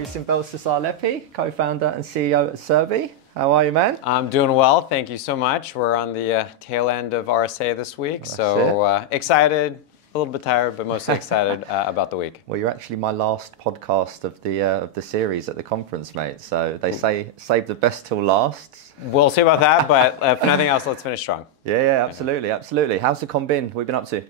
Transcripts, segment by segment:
introducing Belsasar Lepe, co-founder and CEO at Cerby. How are you, man? I'm doing well, thank you so much. We're on the tail end of RSA this week, so excited, a little bit tired, but mostly excited about the week. Well, you're actually my last podcast of the series at the conference, mate. So they say save the best till last. We'll see about that, but if nothing else, let's finish strong. Yeah, absolutely, absolutely. How's the con been? What have you been up to?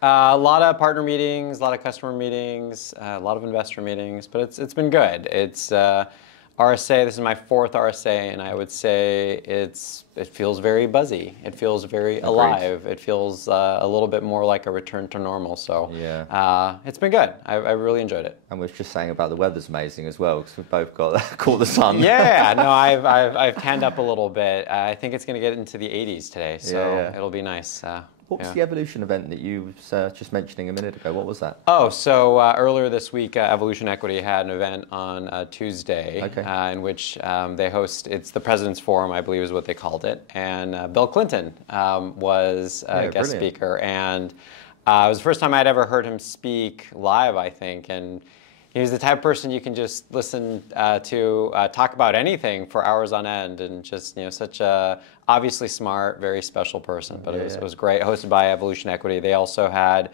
A lot of partner meetings, a lot of customer meetings, a lot of investor meetings, but it's been good. It's RSA. This is my fourth RSA, and I would say it feels very buzzy. It feels very alive. It feels a little bit more like a return to normal. So yeah, it's been good. I really enjoyed it. And we were just saying about the weather's amazing as well, because we've both got caught the sun. Yeah, no, I've tanned up a little bit. I think it's going to get into the 80s today, so it'll be nice. What was the Evolution event that you were just mentioning a minute ago? What was that? Oh, so earlier this week, Evolution Equity had an event on Tuesday in which they host, it's the President's Forum, I believe is what they called it, and Bill Clinton was a guest speaker, and it was the first time I'd ever heard him speak live, I think, and he was the type of person you can just listen to talk about anything for hours on end, and just such a obviously smart, very special person. But it was great. Hosted by Evolution Equity. They also had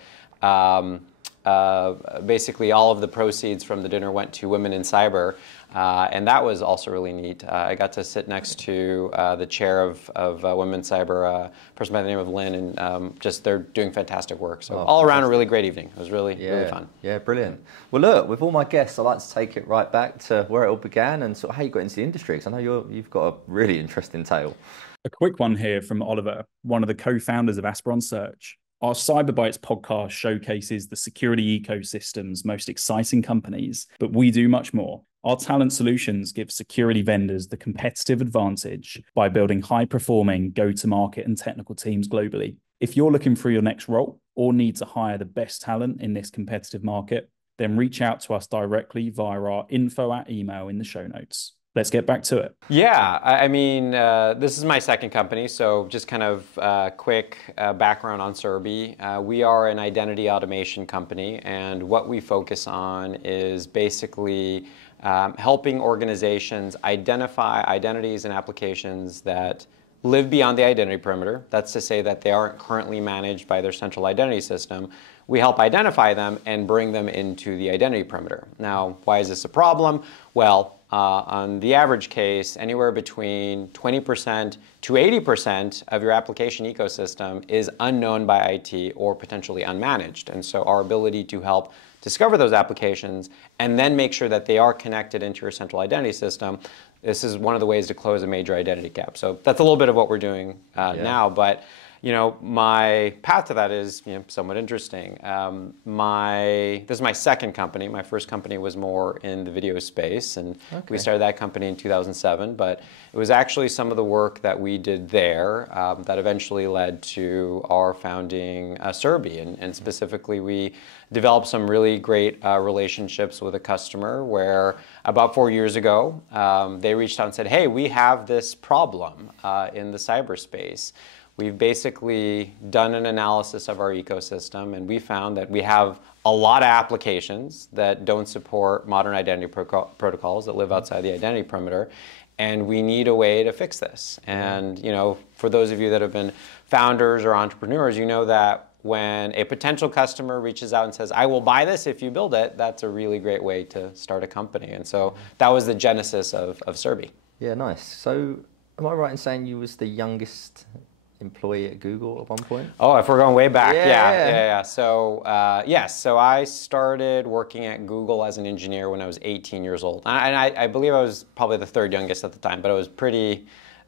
basically all of the proceeds from the dinner went to women in cyber, and that was also really neat. I got to sit next to the chair of women in cyber, a person by the name of Lynn, and just they're doing fantastic work. So all around a really great evening. It was really fun. Yeah, brilliant. Well, look, with all my guests, I like to take it right back to where it all began and sort of how you got into the industry, because I know you've got a really interesting tale. A quick one here from Oliver, one of the co-founders of Asperon Search. Our CyberBytes podcast showcases the security ecosystem's most exciting companies, but we do much more. Our talent solutions give security vendors the competitive advantage by building high-performing go-to-market and technical teams globally. If you're looking for your next role or need to hire the best talent in this competitive market, then reach out to us directly via our info@email in the show notes. Let's get back to it. Yeah, I mean, this is my second company, so just kind of quick background on Cerby. We are an identity automation company, and what we focus on is basically helping organizations identify identities and applications that live beyond the identity perimeter. That's to say that they aren't currently managed by their central identity system. We help identify them and bring them into the identity perimeter. Now, why is this a problem? Well, on the average case, anywhere between 20% to 80% of your application ecosystem is unknown by IT or potentially unmanaged. And so our ability to help discover those applications and then make sure that they are connected into your central identity system, this is one of the ways to close a major identity gap. So that's a little bit of what we're doing now. But my path to that is somewhat interesting. This is my second company. My first company was more in the video space, and we started that company in 2007. But it was actually some of the work that we did there that eventually led to our founding Cerby. And specifically, we developed some really great relationships with a customer where about 4 years ago, they reached out and said, hey, we have this problem in the cyberspace. We've basically done an analysis of our ecosystem, and we found that we have a lot of applications that don't support modern identity protocols that live outside the identity perimeter, and we need a way to fix this. And for those of you that have been founders or entrepreneurs, you know that when a potential customer reaches out and says, I will buy this if you build it, that's a really great way to start a company. And so that was the genesis of Cerby. Yeah, nice. So am I right in saying you was the youngest employee at Google at one point? Oh, if we're going way back, yeah. So yes, so I started working at Google as an engineer when I was 18 years old, and I believe I was probably the third youngest at the time, but I was pretty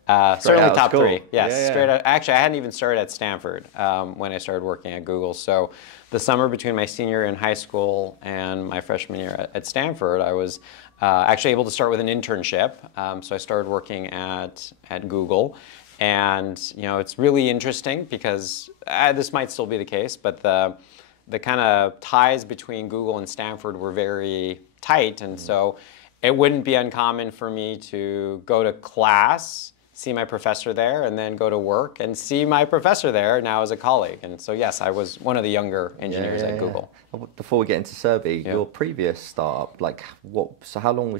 certainly top three. Yes, straight out. Actually, I hadn't even started at Stanford when I started working at Google. So the summer between my senior year in high school and my freshman year at Stanford, I was actually able to start with an internship. So I started working at Google. And it's really interesting because this might still be the case, but the kind of ties between Google and Stanford were very tight, and so it wouldn't be uncommon for me to go to class, see my professor there, and then go to work and see my professor there now as a colleague. And so yes, I was one of the younger engineers at Google. Before we get into Cerby, Yeah. your previous startup, like so how long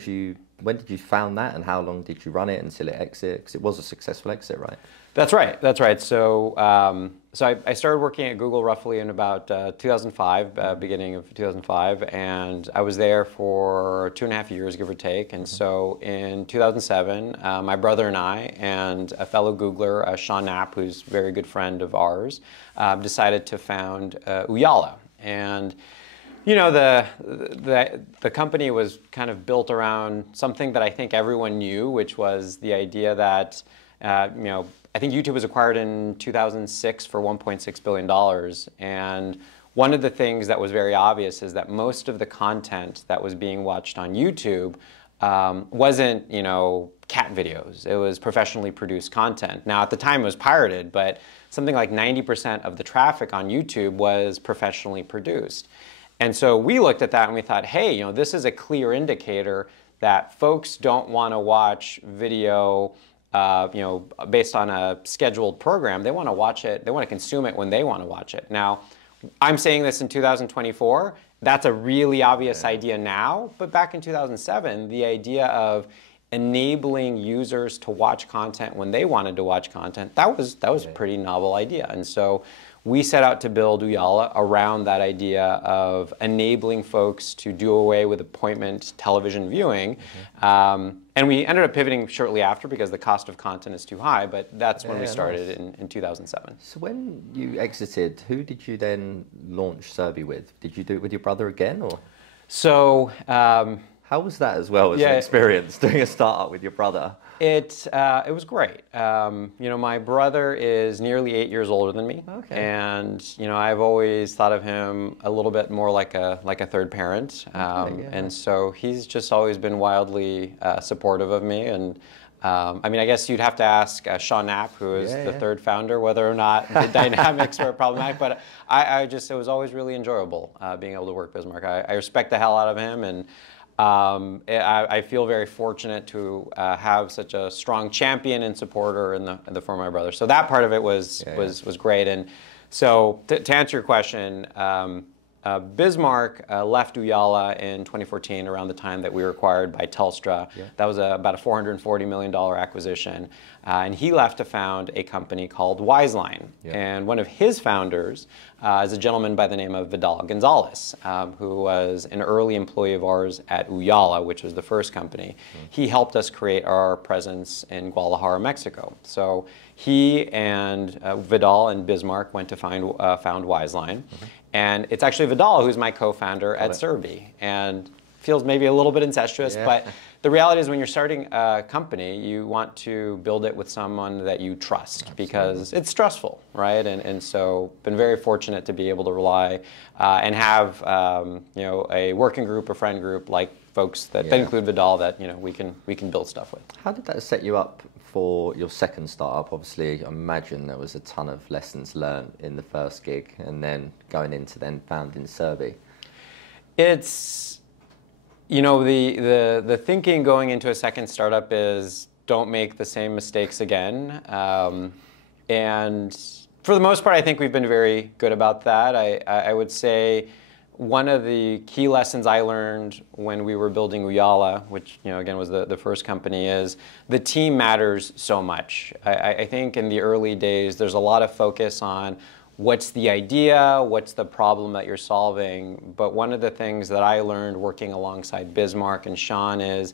when did you found that and how long did you run it until it exited? Because it was a successful exit, right? That's right. That's right. So, I started working at Google roughly in about 2005, beginning of 2005, and I was there for 2.5 years, give or take. And so, in 2007, my brother and I and a fellow Googler, Sean Knapp, who's a very good friend of ours, decided to found Ooyala. And the company was kind of built around something that I think everyone knew, which was the idea that I think YouTube was acquired in 2006 for $1.6 billion. And one of the things that was very obvious is that most of the content that was being watched on YouTube wasn't, cat videos. It was professionally produced content. Now, at the time, it was pirated, but something like 90% of the traffic on YouTube was professionally produced. And so we looked at that and we thought, hey, this is a clear indicator that folks don't want to watch video based on a scheduled program. They want to watch it, they want to consume it when they want to watch it. Now, I'm saying this in 2024, that's a really obvious idea now, but back in 2007, the idea of enabling users to watch content when they wanted to watch content, that was a pretty novel idea. And so we set out to build Ooyala around that idea of enabling folks to do away with appointment television viewing. And we ended up pivoting shortly after because the cost of content is too high, but that's when we started in 2007. So when you exited, who did you then launch Cerby with? Did you do it with your brother again, or? So how was that as well as an experience, doing a startup with your brother? It was great. My brother is nearly 8 years older than me, and I've always thought of him a little bit more like a third parent, and so he's just always been wildly supportive of me. And I guess you'd have to ask Sean Knapp, who is the third founder, whether or not the dynamics were problematic. But it was always really enjoyable being able to work with Bismarck. I respect the hell out of him, and I feel very fortunate to have such a strong champion and supporter in the form of my brother. So that part of it was great. And so to answer your question, Bismarck left Ooyala in 2014 around the time that we were acquired by Telstra. That was about a $440 million acquisition. And he left to found a company called Wiseline. And one of his founders is a gentleman by the name of Vidal Gonzalez, who was an early employee of ours at Ooyala, which was the first company. He helped us create our presence in Guadalajara, Mexico. So he and Vidal and Bismarck went to found Wiseline. And it's actually Vidal who's my co-founder at Cerby, and feels maybe a little bit incestuous, but the reality is when you're starting a company, you want to build it with someone that you trust because it's stressful, right? And so been very fortunate to be able to rely and have a working group, a friend group, like folks that include Vidal that we can build stuff with. How did that set you up for your second startup? Obviously, I imagine there was a ton of lessons learned in the first gig and then going into then founding Cerby. It's, the thinking going into a second startup is don't make the same mistakes again. And for the most part, I think we've been very good about that. I would say one of the key lessons I learned when we were building Ooyala, which again was the first company, is the team matters so much. I think in the early days there's a lot of focus on what's the idea, what's the problem that you're solving. But one of the things that I learned working alongside Bismarck and Sean is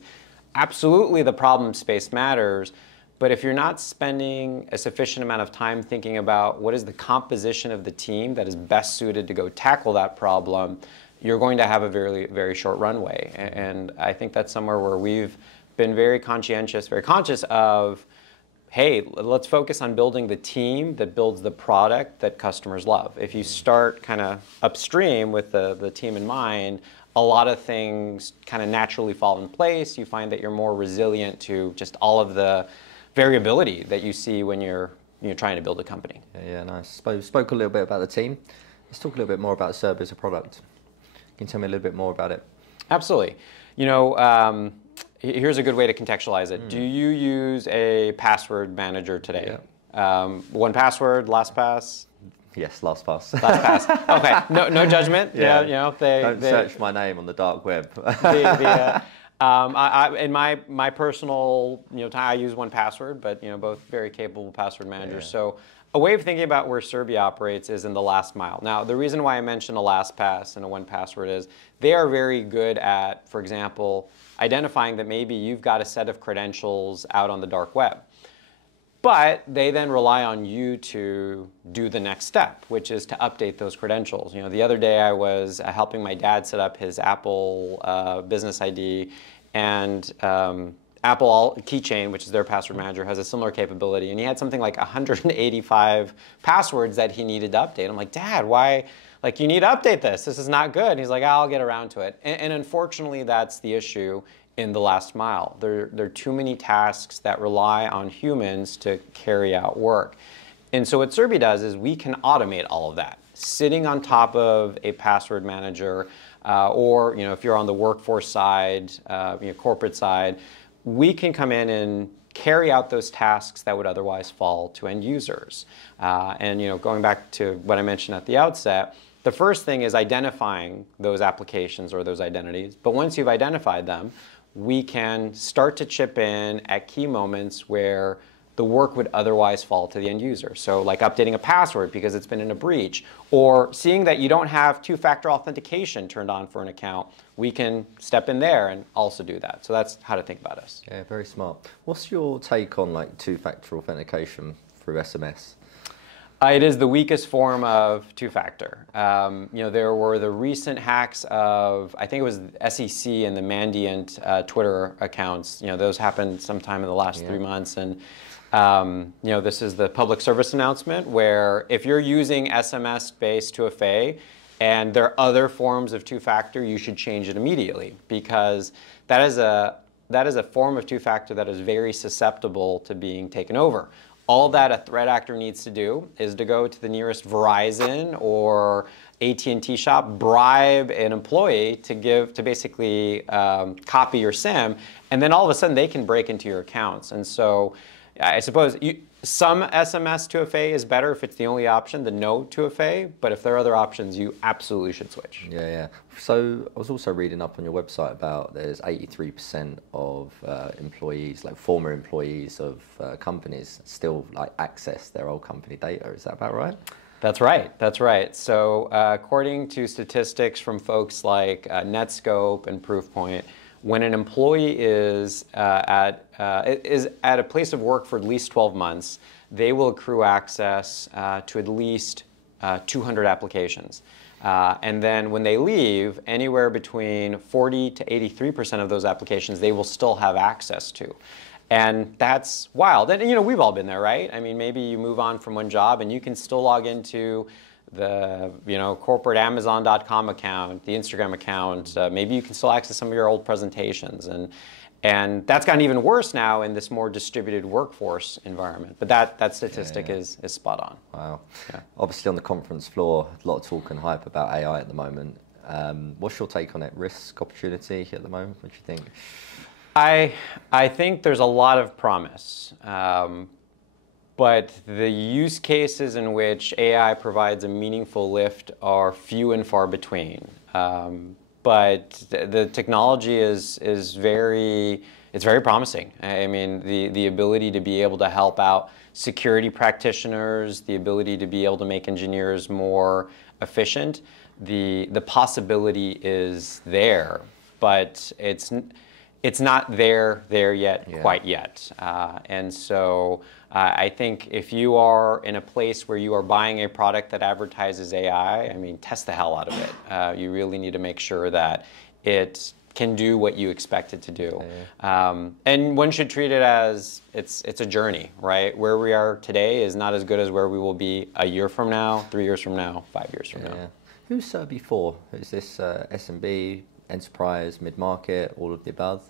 absolutely the problem space matters. But if you're not spending a sufficient amount of time thinking about what is the composition of the team that is best suited to go tackle that problem, you're going to have a very, very short runway. And I think that's somewhere where we've been very conscientious, very conscious of, hey, let's focus on building the team that builds the product that customers love. If you start kind of upstream with the team in mind, a lot of things kind of naturally fall in place. You find that you're more resilient to just all of the variability that you see when you're trying to build a company. Yeah, nice. Spoke a little bit about the team. Let's talk a little bit more about Cerby as a product. Can you tell me a little bit more about it? Absolutely. Here's a good way to contextualize it. Do you use a password manager today? 1Password, LastPass? Yes, LastPass. LastPass. Okay, no judgment. Yeah. You know, Don't search my name on the dark web. In my personal time, I use 1Password, but both very capable password managers. Yeah. So a way of thinking about where Cerby operates is in the last mile. Now, the reason why I mention a LastPass and a 1Password is they are very good at, for example, identifying that maybe you've got a set of credentials out on the dark web. But they then rely on you to do the next step, which is to update those credentials. The other day I was helping my dad set up his Apple business ID, and Apple Keychain, which is their password manager, has a similar capability. And he had something like 185 passwords that he needed to update. I'm like, Dad, why? Like, you need to update this. This is not good. And he's like, I'll get around to it. And unfortunately, that's the issue in the last mile. There are too many tasks that rely on humans to carry out work. And so what Cerby does is we can automate all of that. Sitting on top of a password manager, or if you're on the workforce side, corporate side, we can come in and carry out those tasks that would otherwise fall to end users. And going back to what I mentioned at the outset, the first thing is identifying those applications or those identities. But once you've identified them, we can start to chip in at key moments where the work would otherwise fall to the end user. So like updating a password because it's been in a breach, or seeing that you don't have two-factor authentication turned on for an account, we can step in there and also do that. So that's how to think about us. Yeah, very smart. What's your take on like two-factor authentication through SMS? It is the weakest form of two-factor. There were the recent hacks of, I think it was SEC and the Mandiant Twitter accounts. Those happened sometime in the last 3 months. And this is the public service announcement where if you're using SMS-based 2FA and there are other forms of two-factor, you should change it immediately, because that is a form of two-factor that is very susceptible to being taken over. All that a threat actor needs to do is to go to the nearest Verizon or AT&T shop, bribe an employee to basically copy your SIM, and then all of a sudden they can break into your accounts. And so I suppose some SMS 2FA is better if it's the only option, the no 2FA, but if there are other options, you absolutely should switch. Yeah. So I was also reading up on your website about there's 83% of employees, like former employees of companies, still like access their old company data. Is that about right? That's right. So according to statistics from folks like Netscope and Proofpoint, when an employee is at a place of work for at least 12 months, they will accrue access to at least 200 applications. And then when they leave, anywhere between 40 to 83% of those applications they will still have access to. And that's wild. And we've all been there, right? I mean, maybe you move on from one job and you can still log into the corporate Amazon.com account, the Instagram account. Maybe you can still access some of your old presentations, and that's gotten even worse now in this more distributed workforce environment. But that statistic is spot on. Wow. Yeah. Obviously on the conference floor, a lot of talk and hype about AI at the moment. What's your take on it? Risk, opportunity at the moment? What do you think? I think there's a lot of promise. But the use cases in which AI provides a meaningful lift are few and far between. But the technology is very promising. I mean, the ability to be able to help out security practitioners, the ability to be able to make engineers more efficient, the possibility is there, but it's not there yet, quite yet. And so I think if you are in a place where you are buying a product that advertises AI, I mean, test the hell out of it. You really need to make sure that it can do what you expect it to do. And one should treat it as it's a journey, right? Where we are today is not as good as where we will be a year from now, 3 years from now, 5 years from now. Who's Cerby for? Is this SMB, enterprise, mid-market, all of the above?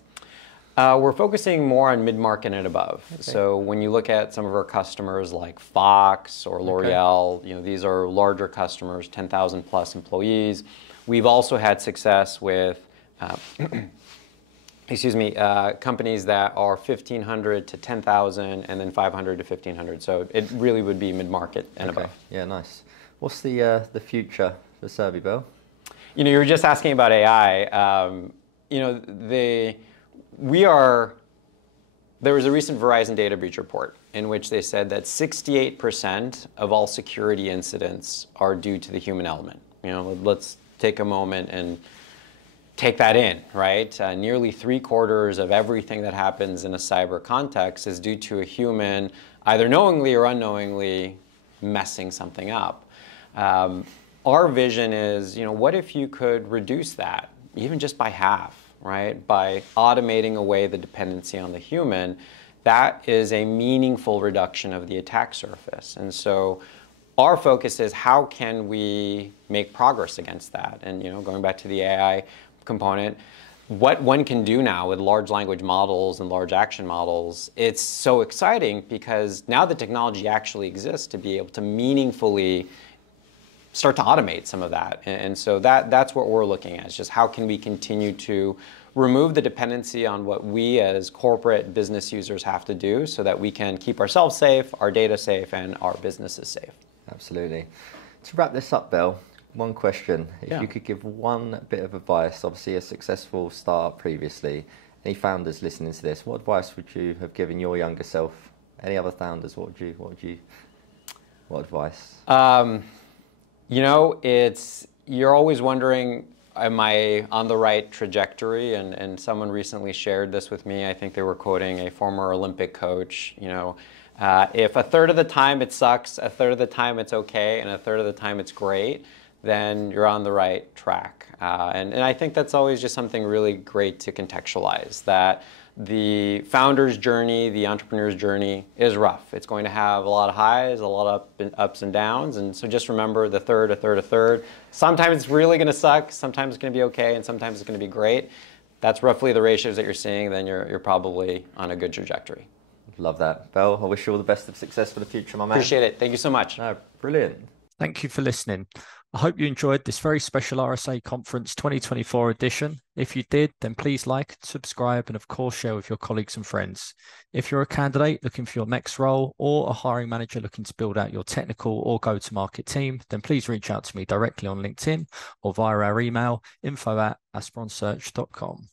We're focusing more on mid-market and above. Okay. So when you look at some of our customers like Fox or L'Oreal, these are larger customers, 10,000 plus employees. We've also had success with, companies that are 1,500 to 10,000 and then 500 to 1,500. So it really would be mid-market and above. Yeah, nice. What's the future for Cerby, Bell? You know, you were just asking about AI. You know, there was a recent Verizon data breach report in which they said that 68% of all security incidents are due to the human element. You know, let's take a moment and take that in, right? Nearly 3/4 of everything that happens in a cyber context is due to a human either knowingly or unknowingly messing something up. Our vision is, you know, what if you could reduce that, even just by half, right? By automating away the dependency on the human, that is a meaningful reduction of the attack surface. And so our focus is how can we make progress against that? And, you know, going back to the AI component, what one can do now with large language models and large action models, it's so exciting because now the technology actually exists to be able to meaningfully start to automate some of that. And so that's what we're looking at, is just how can we continue to remove the dependency on what we as corporate business users have to do so that we can keep ourselves safe, our data safe, and our businesses safe. Absolutely. To wrap this up, Bell, one question. If you could give one bit of advice, obviously a successful startup previously, any founders listening to this, what advice would you have given your younger self? Any other founders, what advice? You know, you're always wondering, am I on the right trajectory? And someone recently shared this with me. I think they were quoting a former Olympic coach. You know, if a third of the time it sucks, a third of the time it's okay, and a third of the time it's great, then you're on the right track. And I think that's always just something really great to contextualize, that the founder's journey, the entrepreneur's journey is rough. It's going to have a lot of highs, a lot of ups and downs. And so just remember the third, a third, a third. Sometimes it's really going to suck, sometimes it's going to be okay, and sometimes it's going to be great. That's roughly the ratios that you're seeing, then you're probably on a good trajectory. Love that. Bell, I wish you all the best of success for the future, my man. Appreciate it. Thank you so much. No, brilliant. Thank you for listening. I hope you enjoyed this very special RSA Conference 2024 edition. If you did, then please like, subscribe, and of course share with your colleagues and friends. If you're a candidate looking for your next role or a hiring manager looking to build out your technical or go-to-market team, then please reach out to me directly on LinkedIn or via our email, info@asperonsearch.com.